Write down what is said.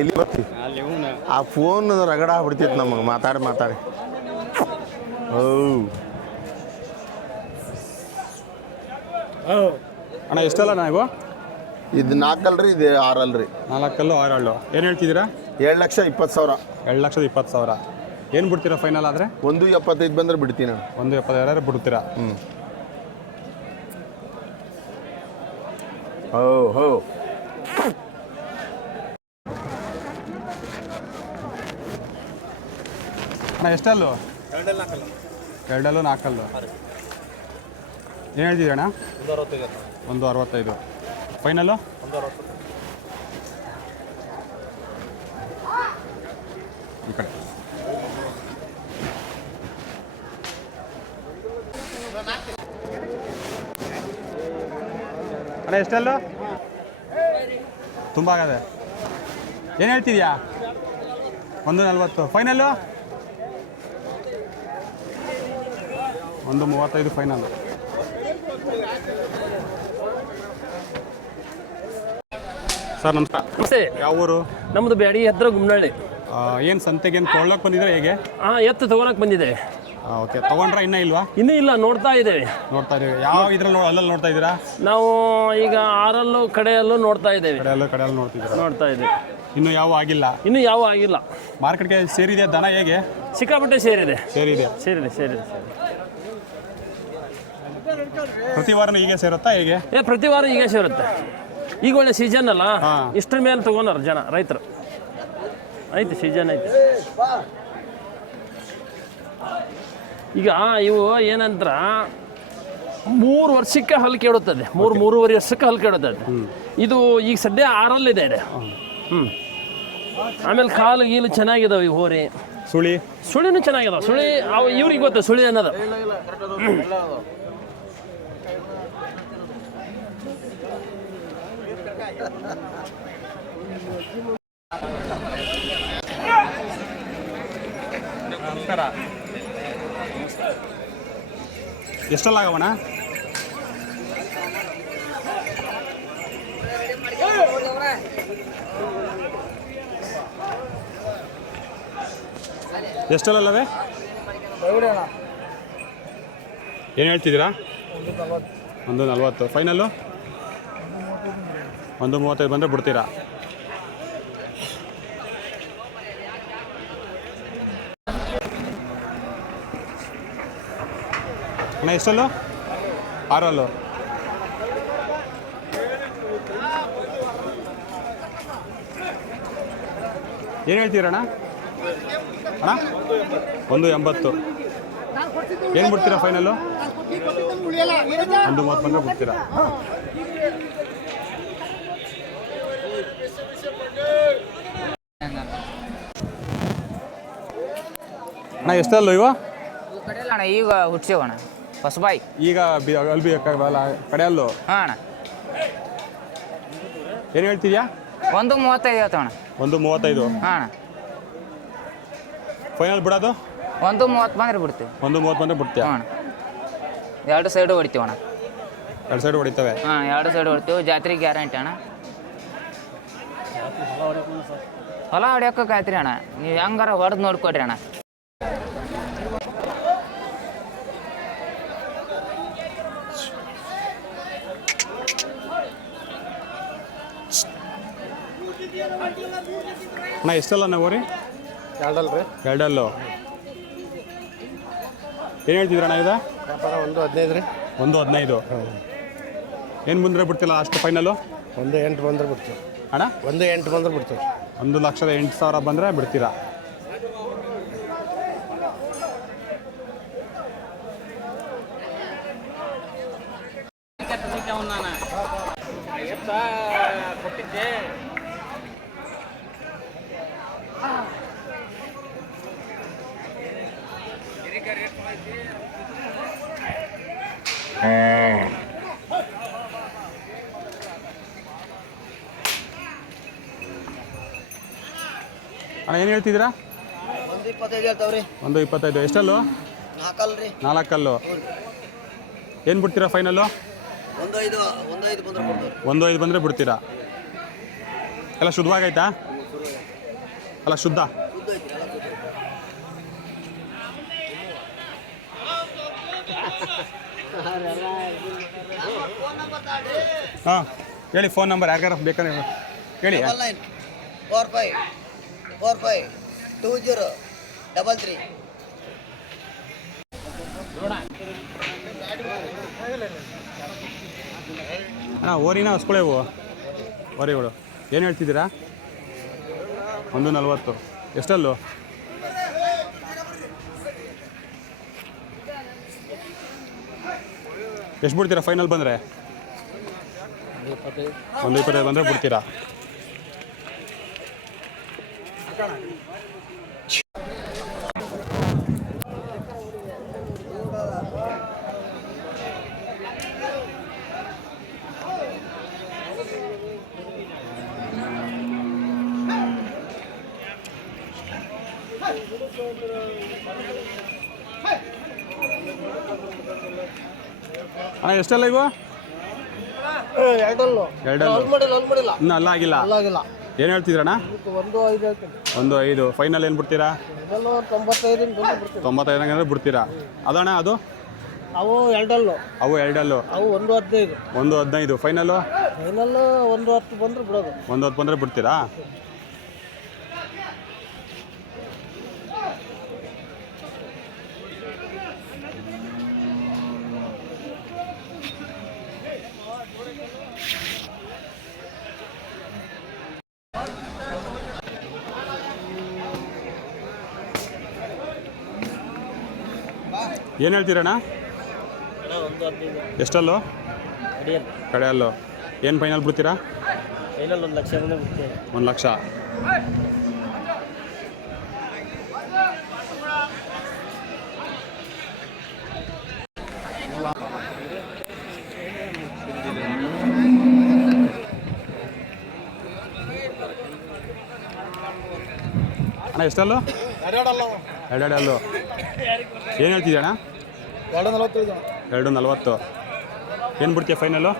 ಎಲ್ಲಿ ಬರ್ತೀವಿ ಆ ಫೋನ್ ರಗಡ ಆಗ್ಬಿಡ್ತಿತ್ತು ನಮಗೆ ಮಾತಾಡಿ ಓ ಅಣ್ಣ ಎಷ್ಟಲ್ಲ ನಾವು ಇದು 4 ಅಲ್ರಿ, ಇದು 6 ಅಲ್ರಿ. 4 6 ಏನು ಹೇಳ್ತಿದ್ದೀರಾ? 7,20,000. 7,20,000. ಏನು ಬಿಡ್ತೀರಾ ಫೈನಲ್ ಆದರೆ? 1,75 ಬಂದ್ರೆ ಬಿಡ್ತೀನಿ. 1,75 ಬಿಡ್ತೀರಾ? ಹೋ ಹೋ ಅಣ್ಣ ಎಷ್ಟಲ್ಲು? 2 4 ಏನು ಹೇಳ್ತಿದ್ದೀರ ಅಣ್ಣ? 165. ಫೈನಲ್ಲು? 160. ಈ ಕಡೆ ಅಣ್ಣ ಎಷ್ಟಲ್ಲು? ತುಂಬ ಆಗದೆ. ಏನು ಹೇಳ್ತಿದ್ಯಾ? 140. ಫೈನಲ್ಲು? 135 ಫೈನಲ್. ಸರ್ ನಮಸ್ತೆ. ಯಾವ ಊರು? ನಮ್ಮದು ಬ್ಯಾಡಿ ಹತ್ರ ಗುಮ್ನಳ್ಳಿ. ಏನು ಸಂತೆಗೆ ಏನು ತೊಗೊಳಕ್ಕೆ ಬಂದಿದ್ರೆ ಹೇಗೆ? ಎತ್ತು ತೊಗೊಳಕ್ಕೆ ಬಂದಿದೆ. ಓಕೆ, ತೊಗೊಂಡ್ರೆ ಇನ್ನೂ ಇಲ್ವಾ? ಇನ್ನೂ ಇಲ್ಲ, ನೋಡ್ತಾ ಇದ್ದೇವೆ. ನೋಡ್ತಾ ಇದ್ದೀವಿ. ಯಾವ ಇದ್ರಲ್ಲಿ ಅಲ್ಲಲ್ಲಿ ನೋಡ್ತಾ ಇದ್ದೀರಾ? ನಾವು ಈಗ 6 ಕಡೆಯಲ್ಲೂ ನೋಡ್ತಾ ಇದ್ದೇವೆ. ಕಡೆಯಲ್ಲೂ ನೋಡ್ತಾ ಇದ್ದೇವೆ. ಇನ್ನೂ ಯಾವ ಆಗಿಲ್ಲ? ಇನ್ನೂ ಯಾವ ಆಗಿಲ್ಲ. ಮಾರ್ಕೆಟ್ಗೆ ಸೇರಿದೆ ದನ ಹೇಗೆ? ಸಿಕ್ಕಾಪಟ್ಟೆ ಸೇರಿದೆ. ಪ್ರತಿ ವಾರ ಹೀಗೆ ಸೇರುತ್ತಾ ಹೇಗೆ? ಪ್ರತಿ ವಾರ ಹೀಗೆ ಸೇರುತ್ತೆ. ಈಗ ಒಳ್ಳೆ ಸೀಸನ್ ಅಲ್ಲ, ಇಷ್ಟರ ಮೇಲೆ ತಗೊಂಡಾರ ಜನ, ರೈತರು. ಐತೆ ಸೀಸನ್ ಐತೆ. ಈಗ ಇವು ಏನಂತ 3 ವರ್ಷಕ್ಕೆ ಹಲ್ ಕೇಳುತ್ತದೆ, 3-3.5 ವರ್ಷಕ್ಕೆ ಹಲ್ ಕೇಳುತ್ತದೆ. ಇದು ಈಗ ಸದ್ಯ 6 ಇದೆ. ಆಮೇಲೆ ಕಾಲು ಗೀಲು ಚೆನ್ನಾಗಿದಾವೆ. ಈ ಹೋರಿ ಸುಳಿನೂ ಚೆನ್ನಾಗಿದಾವೆ. ಸುಳಿ ಅವು ಇವ್ರಿಗೆ ಗೊತ್ತ ಸುಳಿ ಅನ್ನೋದು. ನಮಸ್ಕಾರ. ಎಷ್ಟಲ್ಲ ಆಗವಣ? ಎಷ್ಟಲ್ಲವೇ? ಏನು ಹೇಳ್ತಿದ್ದೀರಾ? 140. ಫೈನಲ್ಲು? 135 ಬಂದರೆ ಬಿಡ್ತೀರಾ? ಅಣ್ಣ ಎಷ್ಟಲ್ಲು? 6 ಏನು ಹೇಳ್ತೀರಣ್ಣ? ಅಣ್ಣ 180. ಏನು ಬಿಡ್ತೀರಾ ಫೈನಲ್ಲು? 130 ಬಂದರೆ ಬಿಡ್ತೀರಾ? ಅಣ್ಣ ಎಷ್ಟಲ್ಲು ಇವ? ಅಣ್ಣ ಈಗ ಹುಡ್ಸೇವಣ್ಣ ಹೊಸಬಾಯಿ. ಈಗ ಅಲ್ಲಿ ಕಡೆಯಲ್ಲು? ಹಾಂ ಅಣ್ಣ. ಏನು ಹೇಳ್ತಿದ್ಯಾ? 135 ಹೇಳ್ತವಣ್ಣ. 135. ಹಾಂ ಅಣ್ಣ. ಫೈನಲ್ ಬಿಡೋದು? 130 ಬಂದ್ರೆ ಬಿಡ್ತೀವಿ. 130 ಬಂದರೆ ಬಿಡ್ತೀವಿ. ಹಾಂ ಅಣ್ಣ. 2 ಸೈಡು ಹೊಡಿತೀವಣ್ಣ. 2 ಸೈಡು ಹೊಡಿತವೆ? ಹಾಂ, 2 ಸೈಡು ಹೊಡಿತೀವಿ. ಜಾತ್ರೆಗೆ ಗ್ಯಾರಂಟಿ ಅಣ್ಣ. ಹೊಲ ಹೊಡ್ಯೋಕೆ ಆಯ್ತು ರೀ ಅಣ್ಣ. ನೀವು ಹೆಂಗಾರ ಹೊಡೆದು ನೋಡ್ಕೊಡ್ರಿ ಅಣ್ಣ. ಅಣ್ಣ ಎಷ್ಟಲ್ಲ ನಾವು ರೀ? 2 ಏನು ಹೇಳ್ತಿದ್ರಣ್ಣ ಇದು? 115 ರೀ. 115. ಏನು ಬಂದರೆ ಬಿಡ್ತಿಲ್ಲ ಅಷ್ಟು ಫೈನಲ್ಲು? 1.8 ಬಂದ್ರೆ ಬಿಡ್ತೀವಿ ಅಣ್ಣ. 1.8 ಬಂದ್ರೆ ಬಿಡ್ತೀವಿ. 1,08,000 ಬಂದರೆ ಬಿಡ್ತೀರಾ? ಅಣ್ಣ ಏನು ಹೇಳ್ತಿದ್ದೀರಾ? 125 ಹೇಳ್ತಾವ್ರಿ. 125. ಎಷ್ಟಲ್ಲು? 4 ರೀ. 4 ಏನು ಬಿಡ್ತೀರಾ ಫೈನಲ್ಲು? 1.5 ಬಂದ್ರೆ 1.5 ಬಂದರೆ ಬಿಡ್ತೀರಾ? ಎಲ್ಲ ಶುದ್ಧವಾಗೈತಾ? ಅಲ್ಲ ಶುದ್ಧ. ಹಾಂ ಹೇಳಿ, ಫೋನ್ ನಂಬರ್ ಯಾರ್ಯಾರು ಬೇಕಾದ್ರೆ ಹೇಳಿ. 9945452033. ಅಣ್ಣ ಓರಿನ ಹಸ್ಕೊಳೇವು ಓರಿಗಳು ಏನು ಹೇಳ್ತಿದ್ದೀರಾ? 140. ಎಷ್ಟಲ್ಲೂ? ಎಷ್ಟು ಬಿಡ್ತೀರಾ ಫೈನಲ್ ಬಂದರೆ? 125 ಬಂದರೆ ಬಿಡ್ತೀರಾ? ಅಣ್ಣ ಎಷ್ಟಲ್ಲ ಇವು? ಎರಡಲ್ಲು ಇನ್ನೂ ಅಲ್ಲ ಆಗಿಲ್ಲ. ಏನು ಹೇಳ್ತಿದ್ರಣ್ಣ? 1.5. ಫೈನಲ್ ಏನು ಬಿಡ್ತೀರಾ? 95 ಅಂದರೆ ಬಿಡ್ತೀರಾ? ಅದಣ್ಣ ಅದು ಅವು ಎರಡಲ್ಲು. ಅವು 1.15. 1.15. ಫೈನಲ್ಲು 1.10 ಬಂದ್ರೆ ಬಿಡೋದು. 1.10 ಬಂದರೆ ಬಿಡ್ತೀರಾ? ಏನು ಹೇಳ್ತೀರಣ್ಣ? ಎಷ್ಟಲ್ಲೋ? ಕಡೆಯಲ್ಲೋ. ಏನು ಫೈನಲ್ ಬಿಡ್ತೀರಾ? 1 ಲಕ್ಷ ಬಂದ್ರೆ ಬಿಡ್ತೇವೆ. 1 ಲಕ್ಷ. ಅಣ್ಣ ಎಷ್ಟಲ್ಲೋ? ಎರಡಲ್ಲೋ. ಏನು ಹೇಳ್ತಿದ್ಯಣ್ಣ? 2.40. 2.40. ಏನು ಬಿಡ್ತೀಯ ಫೈನಲ್ಲು?